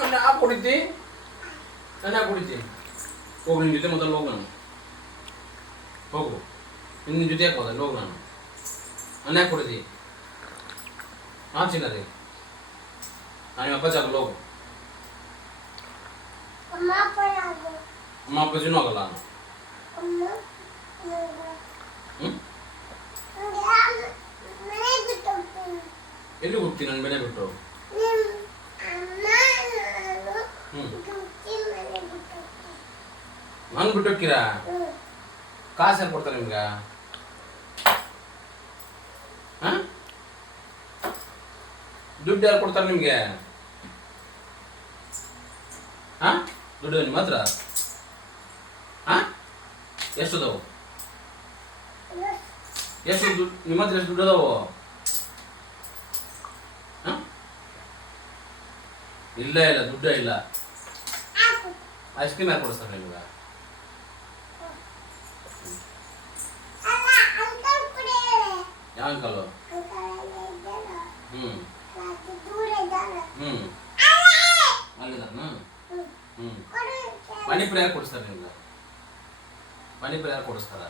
ನನ್ನ ಆ ಕುಡಿತಿ ನನ್ನ ಆ ಕುಡಿತಿ ಹೋಗು ನಿನ್ನ ಜೊತೆ ಮೊದಲು ಹೋಗು ನಾನು ಹೋಗು ನಿನ್ನ ಜೊತೆ ಯಾಕೆ ಹೋದ ಹೋಗು ನಾನು ನನ್ನ ಯಾಕೆ ಕುಡಿತಿ ಹಾಂ ಚಿನ್ನರಿ ನಾನು ನಿಮ್ಮ ಅಪ್ಪ ಜಾಗಲು ಹೋಗು ಅಮ್ಮ ಅಪ್ಪಾಜಿನೂ ಆಗಲ್ಲ ನಾನು ಎಲ್ಲಿ ಹೋಗ್ತೀನಿ ನನ್ನ ಮನೆ ಬಿಟ್ಟು ನಾನು ಬಿಟ್ಟು ಹೋಗ್ತೀರಾ ಕಾಸು ಯಾರು ಕೊಡ್ತಾರೆ ನಿಮ್ಗೆ ದುಡ್ಡು ಯಾರು ಕೊಡ್ತಾರೆ ನಿಮ್ಗೆ ದುಡ್ಡು ನಿಮ್ಮ ಹತ್ರ ಎಷ್ಟು ಅದಾವು ಎಷ್ಟು ದುಡ್ಡು ನಿಮ್ಮ ಹತ್ರ ಎಷ್ಟು ದುಡ್ಡು ಅದಾವು ಇಲ್ಲ ಇಲ್ಲ ದುಡ್ಡ ಇಲ್ಲ ಐಸ್ ಕ್ರೀಮ್ ಯಾರು ಕೊಡಿಸ್ತಾರೆ ನಿಮ್ಗೆ ಯಾವ ಅಂಕಲು ಅಲ್ಲಿದ್ದಾನ ಪಾನಿಪುರಿ ಯಾರು ಕೊಡಿಸ್ತಾರೆ ನಿಮ್ಗೆ ಪಾನಿಪುರಿ ಯಾರು ಕೊಡಿಸ್ತಾರ